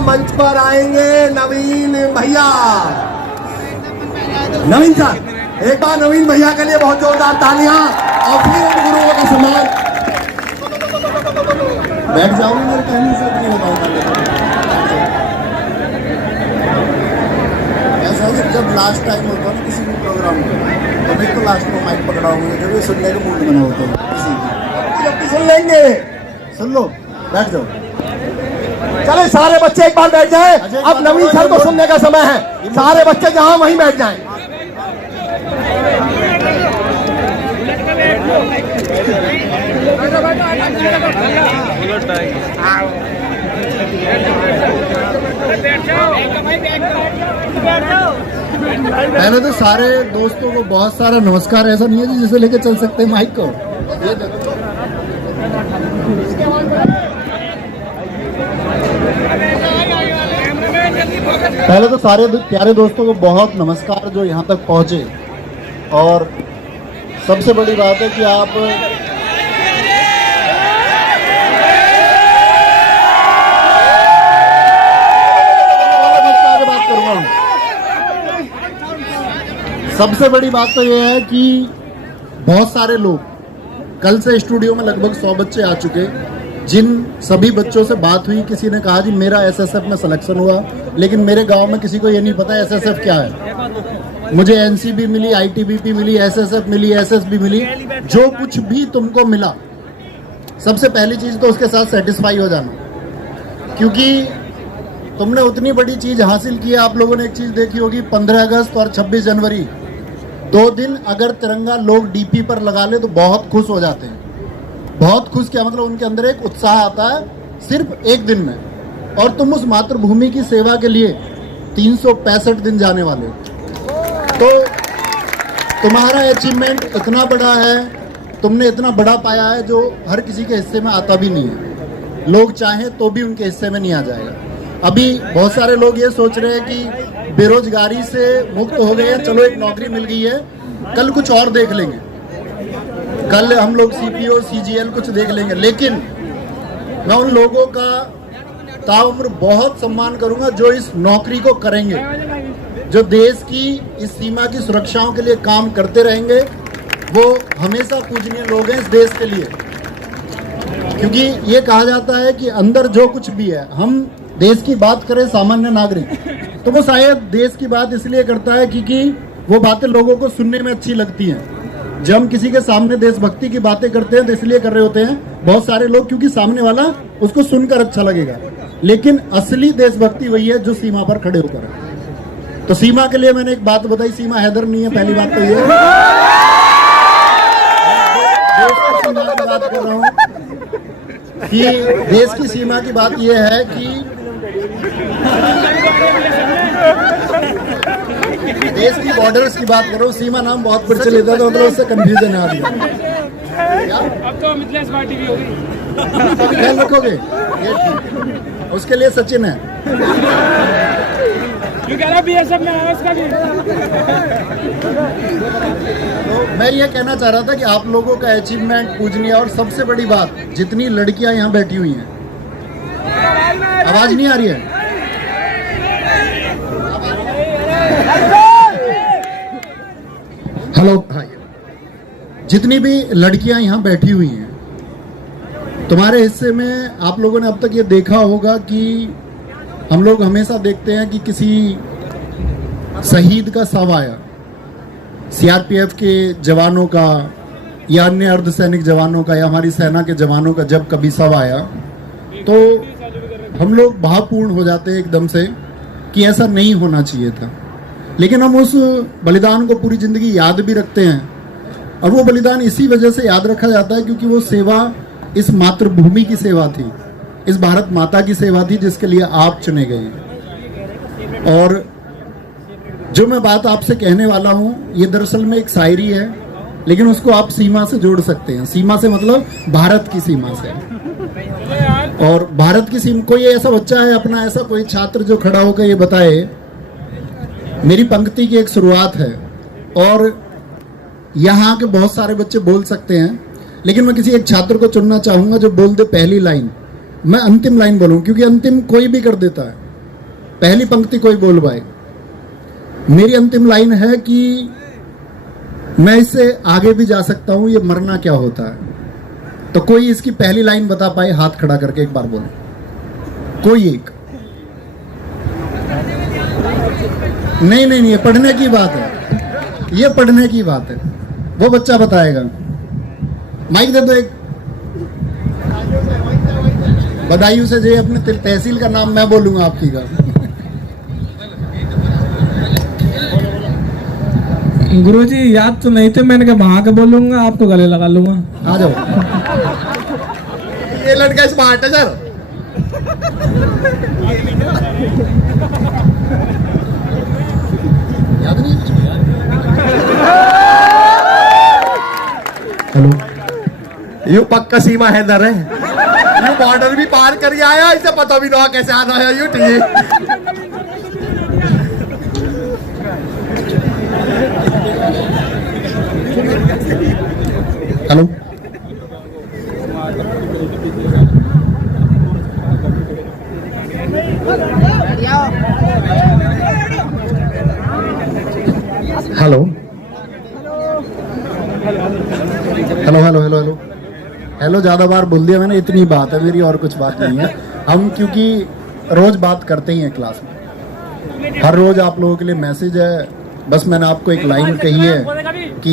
मंच पर आएंगे नवीन भैया। नवीन सर, एक बार नवीन भैया के लिए बहुत जोरदार तालियां और फिर गुरुओं का सम्मान। बैठ जाऊंगी मेरे कहने से नहीं होगा। ऐसा है जब लास्ट टाइम होता है ना किसी भी प्रोग्राम में, तो मैं तो लास्ट में माइक पकड़ा हूँ जब ये सुनने का मूड बना होता है किसी की, जब सुन लेंगे। सुन लो, बैठ जाओ। चले सारे बच्चे एक बार बैठ जाएं। अब नवीन सर को सुनने का समय है। सारे बच्चे जहां वहीं बैठ जाएं। पहले तो सारे दोस्तों को बहुत सारा नमस्कार। ऐसा नहीं है जी जिसे लेके चल सकते हैं माइक को। पहले तो सारे प्यारे दोस्तों को बहुत नमस्कार जो यहाँ तक पहुँचे। और सबसे बड़ी बात है कि आप बात करूँगा। सबसे बड़ी बात तो ये है कि बहुत सारे लोग कल से स्टूडियो में लगभग 100 बच्चे आ चुके। जिन सभी बच्चों से बात हुई, किसी ने कहा जी मेरा एसएसएफ में सिलेक्शन हुआ, लेकिन मेरे गांव में किसी को ये नहीं पता एसएसएफ क्या है। मुझे एनसीबी मिली, आईटीबीपी मिली, एसएसएफ मिली, एसएसबी मिली। जो कुछ भी तुमको मिला, सबसे पहली चीज तो उसके साथ सेटिस्फाई हो जाना, क्योंकि तुमने उतनी बड़ी चीज हासिल की है। आप लोगों ने एक चीज देखी होगी, 15 अगस्त और 26 जनवरी 2 दिन अगर तिरंगा लोग डीपी पर लगा ले तो बहुत खुश हो जाते हैं। बहुत खुश क्या मतलब, उनके अंदर एक उत्साह आता है सिर्फ एक दिन में। और तुम उस मातृभूमि की सेवा के लिए 365 दिन जाने वाले हो। तो तुम्हारा अचीवमेंट इतना बड़ा है, तुमने इतना बड़ा पाया है जो हर किसी के हिस्से में आता भी नहीं है। लोग चाहें तो भी उनके हिस्से में नहीं आ जाएगा। अभी बहुत सारे लोग ये सोच रहे हैं कि बेरोजगारी से मुक्त हो गए, चलो एक नौकरी मिल गई है, कल कुछ और देख लेंगे, कल हम लोग सीपीओ सीजीएल कुछ देख लेंगे। लेकिन मैं उन लोगों का ताउम्र बहुत सम्मान करूंगा जो इस नौकरी को करेंगे, जो देश की इस सीमा की सुरक्षाओं के लिए काम करते रहेंगे। वो हमेशा पूजनीय लोग हैं इस देश के लिए, क्योंकि ये कहा जाता है कि अंदर जो कुछ भी है, हम देश की बात करें सामान्य नागरिक, तो वो शायद देश की बात इसलिए करता है क्योंकि वो बातें लोगों को सुनने में अच्छी लगती हैं। जब हम किसी के सामने देशभक्ति की बातें करते हैं तो इसलिए कर रहे होते हैं बहुत सारे लोग, क्योंकि सामने वाला उसको सुनकर अच्छा लगेगा। लेकिन असली देशभक्ति वही है जो सीमा पर खड़े होकर है। तो सीमा के लिए मैंने एक बात बताई, सीमा हैदर नहीं है। पहली बात तो ये देश की सीमा की बात कर रहा हूँ कि देश की सीमा की बात यह है कि देश की बॉर्डर्स की बात करो। सीमा नाम बहुत प्रचलित है तो मतलब उससे कंफ्यूजन आ गया। अब तो मिथिलेश पार्टी भी होगी, ख्याल रखोगे? उसके लिए सचिन है। क्यों कह रहा बीएसएफ में है उसका भी। तो मैं ये कहना चाह रहा था कि आप लोगों का अचीवमेंट पूजनीय। और सबसे बड़ी बात, जितनी लड़कियां यहाँ बैठी हुई हैं, आवाज नहीं आ रही है? हेलो, हाँ। जितनी भी लड़कियां यहाँ बैठी हुई हैं, तुम्हारे हिस्से में आप लोगों ने अब तक ये देखा होगा कि हम लोग हमेशा देखते हैं कि किसी शहीद का शव आया, सीआरपीएफ के जवानों का या अन्य अर्धसैनिक जवानों का या हमारी सेना के जवानों का जब कभी शव आया तो हम लोग भावपूर्ण हो जाते हैं एकदम से कि ऐसा नहीं होना चाहिए था। लेकिन हम उस बलिदान को पूरी जिंदगी याद भी रखते हैं। और वो बलिदान इसी वजह से याद रखा जाता है क्योंकि वो सेवा इस मातृभूमि की सेवा थी, इस भारत माता की सेवा थी जिसके लिए आप चुने गए। और जो मैं बात आपसे कहने वाला हूं, ये दरअसल में एक शायरी है, लेकिन उसको आप सीमा से जोड़ सकते हैं। सीमा से मतलब भारत की सीमा से। और भारत की सीमा, कोई ऐसा बच्चा है अपना, ऐसा कोई छात्र जो खड़ा होकर ये बताए, मेरी पंक्ति की एक शुरुआत है और यहाँ के बहुत सारे बच्चे बोल सकते हैं, लेकिन मैं किसी एक छात्र को चुनना चाहूंगा जो बोल दे पहली लाइन, मैं अंतिम लाइन बोलूं क्योंकि अंतिम कोई भी कर देता है, पहली पंक्ति कोई बोल पाए। मेरी अंतिम लाइन है कि मैं इससे आगे भी जा सकता हूं, ये मरना क्या होता है। तो कोई इसकी पहली लाइन बता पाए, हाथ खड़ा करके एक बार बोले, कोई एक। नहीं नहीं नहीं, ये पढ़ने की बात है, ये पढ़ने की बात है, वो बच्चा बताएगा। माइक दे दो एक। बदायूं से जे अपने तहसील का नाम मैं बोलूंगा आपकी का। गुरुजी याद तो नहीं थे, मैंने कहा वहां के बोलूंगा, आपको गले लगा लूंगा। आ जाओ। ये लड़का स्मार्ट है सर। याद नहीं कुछ? हेलो, यू पक्का सीमा हैदर है, यू बॉर्डर भी पार कर आया, इसे पता भी ना कैसे आना है। यू ठीक hello, hello, hello hello hello hello hello. ज्यादा बार बोल दिया मैंने, इतनी बात है मेरी, और कुछ बात नहीं है। हम क्योंकि रोज बात करते ही हैं क्लास में, हर रोज आप लोगों के लिए मैसेज है। बस मैंने आपको एक लाइन कही है कि